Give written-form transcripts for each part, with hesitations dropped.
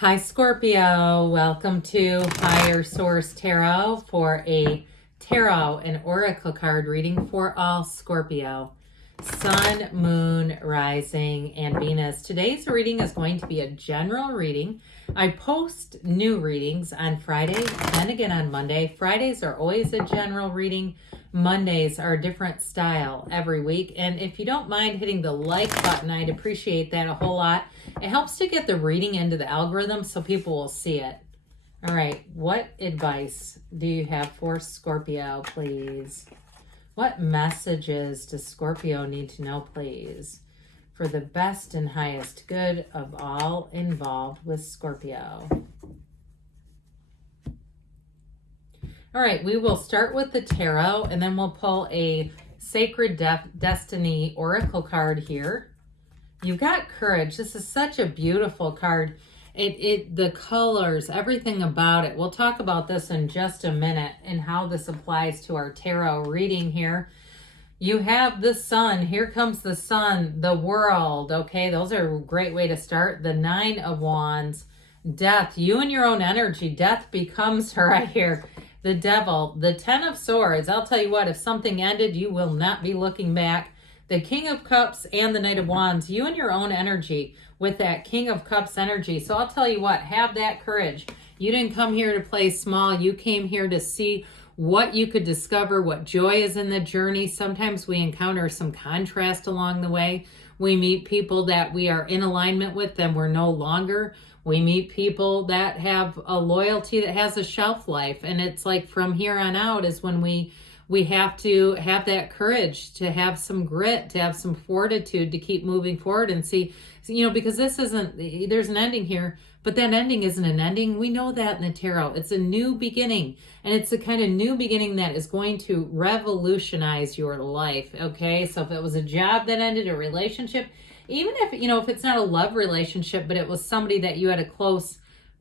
Hi, Scorpio. Welcome to Higher Source Tarot for a tarot and oracle card reading for all Scorpio. Sun, Moon, Rising, and Venus. Today's reading is going to be a general reading. I post new readings on Friday, then again on Monday. Fridays are always a general reading. Mondays are a different style every week. And if you don't mind hitting the like button, I'd appreciate that a whole lot. It helps to get the reading into the algorithm so people will see it. All right, what advice do you have for Scorpio, please? What messages does Scorpio need to know, please, for the best and highest good of all involved with Scorpio? All right, we will start with the tarot, and then we'll pull a Sacred Destiny Oracle card here. You've got courage. This is such a beautiful card. The colors, everything about it. We'll talk about this in just a minute and how this applies to our tarot reading here. You have the sun. Here comes the sun, the world. Okay, those are a great way to start. The Nine of Wands, death. You and your own energy. Death becomes her right here. The devil, the Ten of Swords. I'll tell you what, if something ended, you will not be looking back. The King of Cups and the Knight of Wands, you and your own energy with that King of Cups energy. So I'll tell you what, have that courage. You didn't come here to play small. You came here to see what you could discover, what joy is in the journey. Sometimes we encounter some contrast along the way. We meet people that we are in alignment with, then we're no longer. We meet people that have a loyalty that has a shelf life. And it's like from here on out is when we have to have that courage, to have some grit, to have some fortitude, to keep moving forward and see, because this isn't, there's an ending here, but that ending isn't an ending. We know that in the tarot. It's a new beginning, and it's the kind of new beginning that is going to revolutionize your life, okay? So if it was a job that ended, a relationship, even if it's not a love relationship, but it was somebody that you had a close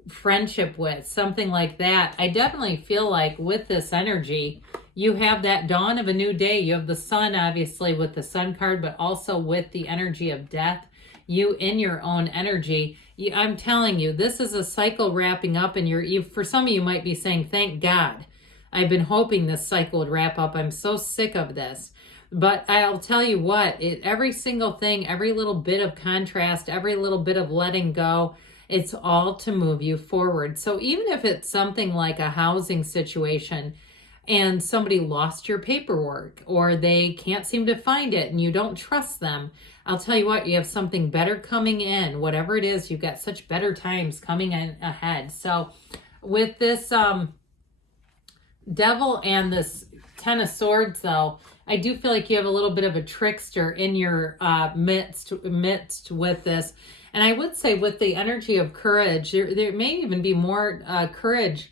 friendship with, something like that, I definitely feel like with this energy, you have that dawn of a new day. You have the sun, obviously, with the sun card, but also with the energy of death. You in your own energy. I'm telling you, this is a cycle wrapping up, and for some of you might be saying, thank God. I've been hoping this cycle would wrap up. I'm so sick of this. But I'll tell you what, every single thing, every little bit of contrast, every little bit of letting go, it's all to move you forward. So even if it's something like a housing situation and somebody lost your paperwork or they can't seem to find it and you don't trust them, I'll tell you what, you have something better coming in. Whatever it is, you've got such better times coming in ahead. So with this devil and this Ten of Swords, though, I do feel like you have a little bit of a trickster in your midst with this. And I would say with the energy of courage, there may even be more courage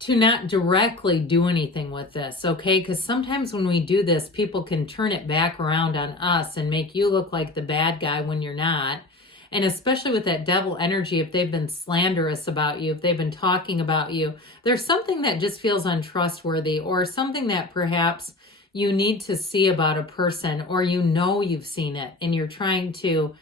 to not directly do anything with this, okay? Because sometimes when we do this, people can turn it back around on us and make you look like the bad guy when you're not. And especially with that devil energy, if they've been slanderous about you, if they've been talking about you, there's something that just feels untrustworthy, or something that perhaps you need to see about a person, or you've seen it and you're trying to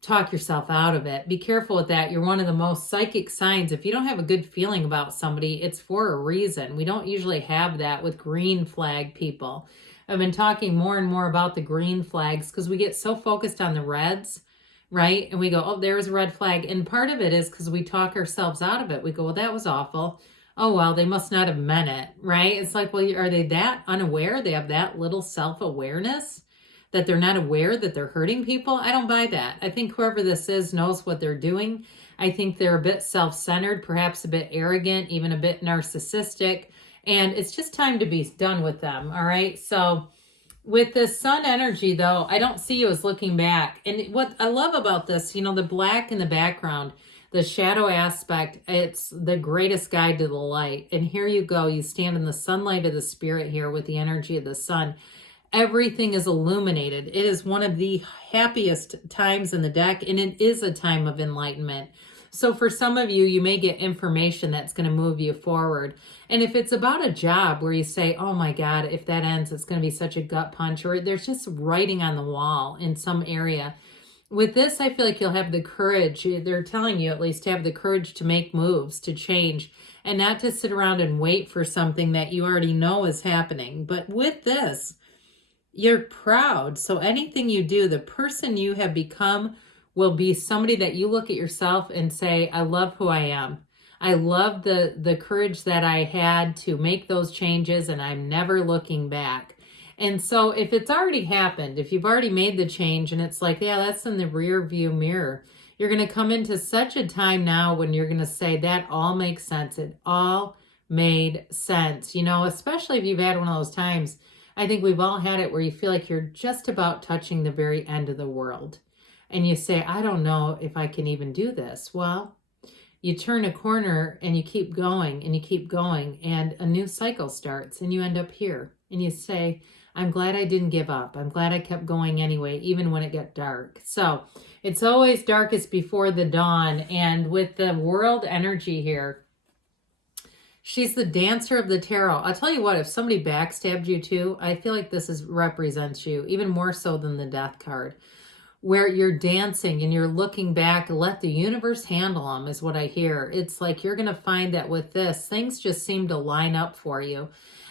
talk yourself out of it. Be careful with that. You're one of the most psychic signs. If you don't have a good feeling about somebody, it's for a reason. We don't usually have that with green flag people. I've been talking more and more about the green flags because we get so focused on the reds, right? And we go, oh, there's a red flag. And part of it is because we talk ourselves out of it. We go, well, that was awful. Oh, well, they must not have meant it, right? It's like, well, are they that unaware? They have that little self-awareness that they're not aware that they're hurting people? I don't buy that. I think whoever this is knows what they're doing. I think they're a bit self-centered, perhaps a bit arrogant, even a bit narcissistic. And it's just time to be done with them, all right? So with this sun energy, though, I don't see you as looking back. And what I love about this, the black in the background, the shadow aspect, it's the greatest guide to the light. And here you go. You stand in the sunlight of the spirit here with the energy of the sun. Everything is illuminated. It is one of the happiest times in the deck, and it is a time of enlightenment. So for some of you, you may get information that's going to move you forward. And if it's about a job where you say, oh my God, if that ends, it's going to be such a gut punch, or there's just writing on the wall in some area, with this, I feel like you'll have the courage. They're telling you at least to have the courage to make moves, to change, and not to sit around and wait for something that you already know is happening. But with this, you're proud. So anything you do, the person you have become will be somebody that you look at yourself and say, I love who I am. I love the courage that I had to make those changes, and I'm never looking back. And so if it's already happened, if you've already made the change and it's like, yeah, that's in the rear view mirror, you're going to come into such a time now when you're going to say that all makes sense. It all made sense. You know, especially if you've had one of those times, I think we've all had it where you feel like you're just about touching the very end of the world. And you say, I don't know if I can even do this. Well, you turn a corner and you keep going and you keep going, and a new cycle starts and you end up here and you say, I'm glad I didn't give up. I'm glad I kept going anyway, even when it got dark. So it's always darkest before the dawn. And with the world energy here, she's the dancer of the tarot. I'll tell you what, if somebody backstabbed you too, I feel like this represents you, even more so than the death card, where you're dancing and you're looking back. Let the universe handle them is what I hear. It's like you're going to find that with this, things just seem to line up for you.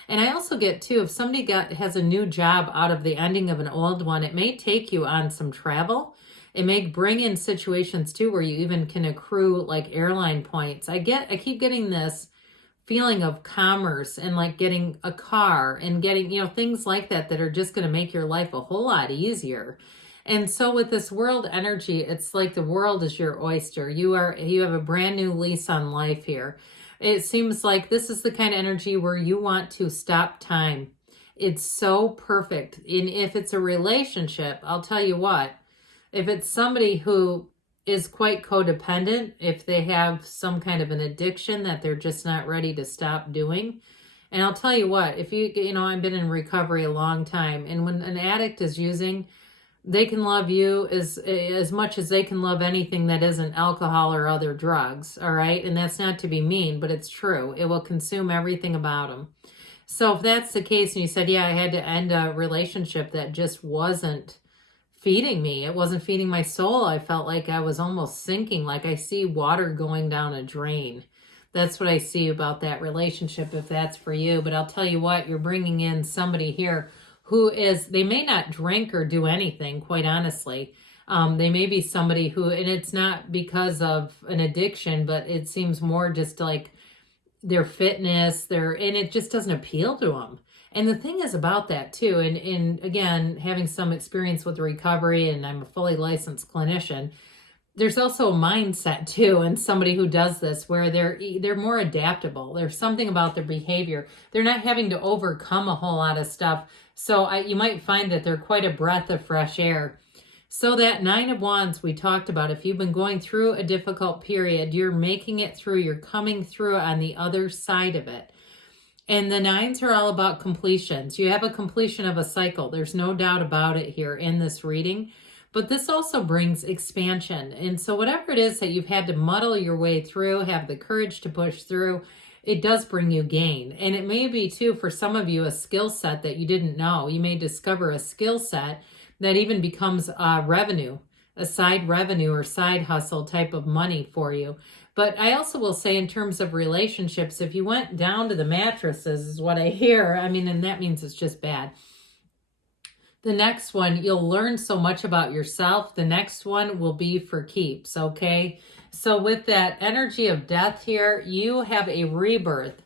And I also get too, if somebody has a new job out of the ending of an old one, it may take you on some travel. It may bring in situations too where you even can accrue like airline points. I keep getting this feeling of commerce and like getting a car and getting, you know, things like that that are just going to make your life a whole lot easier. And so with this world energy, it's like the world is your oyster. You have a brand new lease on life here. It seems like this is the kind of energy where you want to stop time. It's so perfect. And if it's a relationship, I'll tell you what, if it's somebody who is quite codependent, if they have some kind of an addiction that they're just not ready to stop doing. And I'll tell you what, if you know, I've been in recovery a long time, and when an addict is using, they can love you as much as they can love anything that isn't alcohol or other drugs, all right? And that's not to be mean, but it's true. It will consume everything about them. So if that's the case, and you said, yeah, I had to end a relationship that just wasn't feeding me. It wasn't feeding my soul. I felt like I was almost sinking, like I see water going down a drain. That's what I see about that relationship, if that's for you. But I'll tell you what, you're bringing in somebody here who is, they may not drink or do anything, quite honestly. They may be somebody who, and it's not because of an addiction, but it seems more just like their fitness, and it just doesn't appeal to them. And the thing is about that too, and again, having some experience with recovery, and I'm a fully licensed clinician, there's also a mindset too, and somebody who does this where they're more adaptable. There's something about their behavior. They're not having to overcome a whole lot of stuff. So you might find that they're quite a breath of fresh air. So that Nine of Wands we talked about, if you've been going through a difficult period, you're making it through, you're coming through on the other side of it. And the nines are all about completions. You have a completion of a cycle. There's no doubt about it here in this reading. But this also brings expansion. And so whatever it is that you've had to muddle your way through, have the courage to push through, it does bring you gain. And it may be too, for some of you, a skill set that you didn't know. You may discover a skill set that even becomes revenue, a side revenue or side hustle type of money for you. But I also will say, in terms of relationships, if you went down to the mattresses is what I hear. I mean, and that means it's just bad. The next one, you'll learn so much about yourself. The next one will be for keeps, okay? So with that energy of death here, you have a rebirth.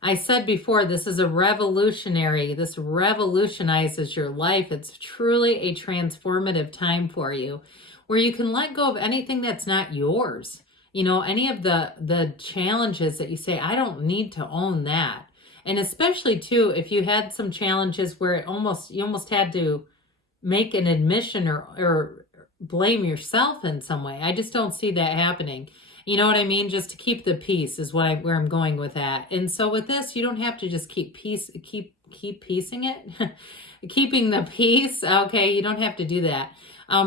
I said before, this is a revolutionary. This revolutionizes your life. It's truly a transformative time for you, where you can let go of anything that's not yours. You know, any of the challenges that you say, I don't need to own that. And especially too, if you had some challenges where you almost had to make an admission or blame yourself in some way. I just don't see that happening. You know what I mean? Just to keep the peace is where I'm going with that. And so with this, you don't have to just keep piecing it, keeping the peace. Okay, you don't have to do that.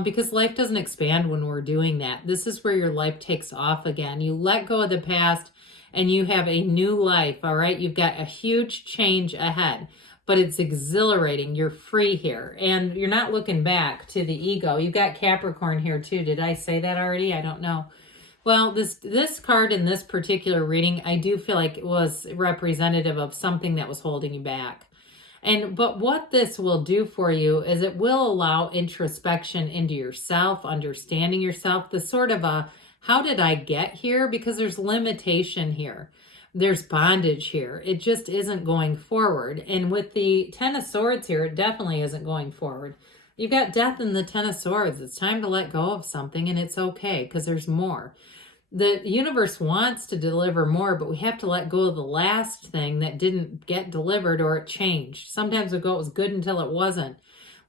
Because life doesn't expand when we're doing that. This is where your life takes off again. You let go of the past and you have a new life, all right? You've got a huge change ahead. but it's exhilarating. You're free here, and you're not looking back to the ego. You got Capricorn here too. Did I say that already? I don't know. Well, this card in this particular reading, I do feel like it was representative of something that was holding you back. But what this will do for you is it will allow introspection into yourself, understanding yourself, the sort of a, how did I get here? Because there's limitation here. There's bondage here. It just isn't going forward. And with the Ten of Swords here, it definitely isn't going forward. You've got death in the Ten of Swords. It's time to let go of something, and it's okay because there's more. The universe wants to deliver more, but we have to let go of the last thing that didn't get delivered or it changed. Sometimes we go, it was good until it wasn't.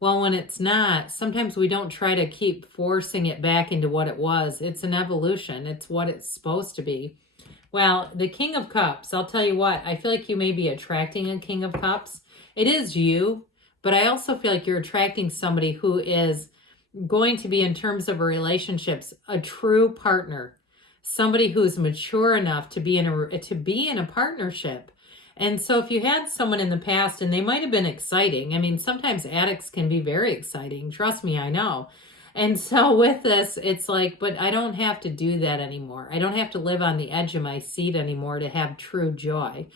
Well, when it's not, sometimes we don't try to keep forcing it back into what it was. It's an evolution. It's what it's supposed to be. Well, the King of Cups, I'll tell you what, I feel like you may be attracting a King of Cups. It is you, but I also feel like you're attracting somebody who is going to be, in terms of relationships, a true partner. Somebody who's mature enough to be in a partnership. And so if you had someone in the past, and they might have been exciting. I mean, sometimes addicts can be very exciting. Trust me, I know. And so with this, it's like, but I don't have to do that anymore. I don't have to live on the edge of my seat anymore to have true joy.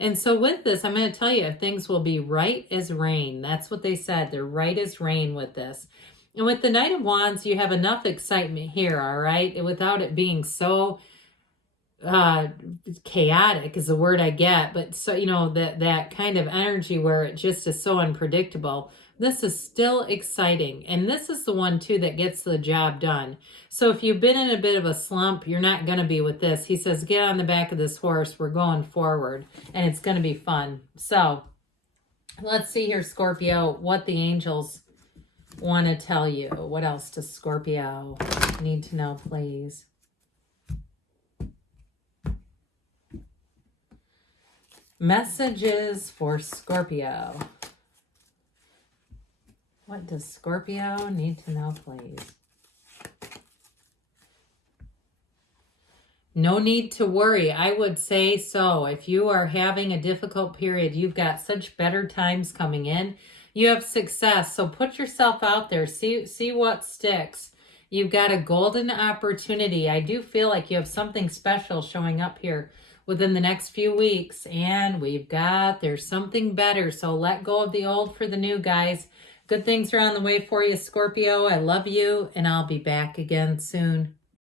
And so with this, I'm going to tell you, things will be right as rain. That's what they said. They're right as rain with this. And with the Knight of Wands, you have enough excitement here, all right? Without it being so chaotic is the word I get. But so, you know, that kind of energy where it just is so unpredictable. This is still exciting. And this is the one, too, that gets the job done. So if you've been in a bit of a slump, you're not going to be with this. He says, get on the back of this horse. We're going forward. And it's going to be fun. So let's see here, Scorpio, what the angels want to tell you. What else does Scorpio need to know, please? Messages for Scorpio. What does Scorpio need to know, please? No need to worry. I would say so. If you are having a difficult period, you've got such better times coming in. You have success. So put yourself out there. See what sticks. You've got a golden opportunity. I do feel like you have something special showing up here within the next few weeks. And there's something better. So let go of the old for the new, guys. Good things are on the way for you, Scorpio. I love you, and I'll be back again soon.